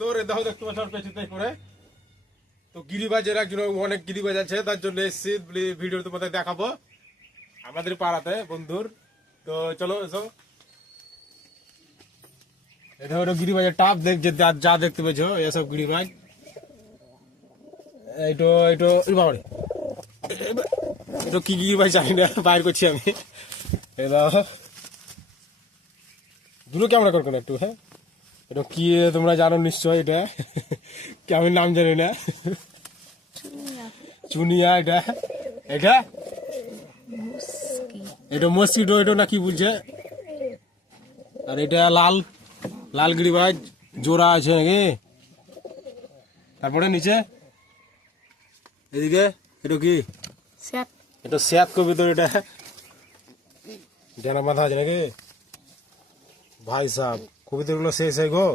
তোর দেখো দেখতে পাচ্ছ পেছনে করে তো গিরিবাজের একজন অনেক গিরিবাজ আছে তার জন্য এসেছি ভিডিও তোমাদের দেখাবো আমাদের পাড়াতে বন্ধুর তো চলো এসো এটা হলো গিরিবাজের টাপ যা দেখতে পেয়েছো এসব গিরিবাজ এইটো এইটো বাবারে এটা কি গিরিবাজ জানি না বাইর করছি আমি এটা দুটো ক্যামেরা করো একটু হ্যাঁ এটা কি তোমরা জানো নিশ্চয় এটা কি আমি নাম জানি না চুনিয়া এটা এটা এটা মস্কিটো এটা না কি বলছে আর এটা লাল লাল গিরিবাজ জোড়া আছে নাকি তারপরে নিচে এদিকে এটা কি এটা স্যাত কবি তো এটা ডানা মাথা আছে নাকি ভাই সাহেব কবিতাগুলো শেষ হয় গো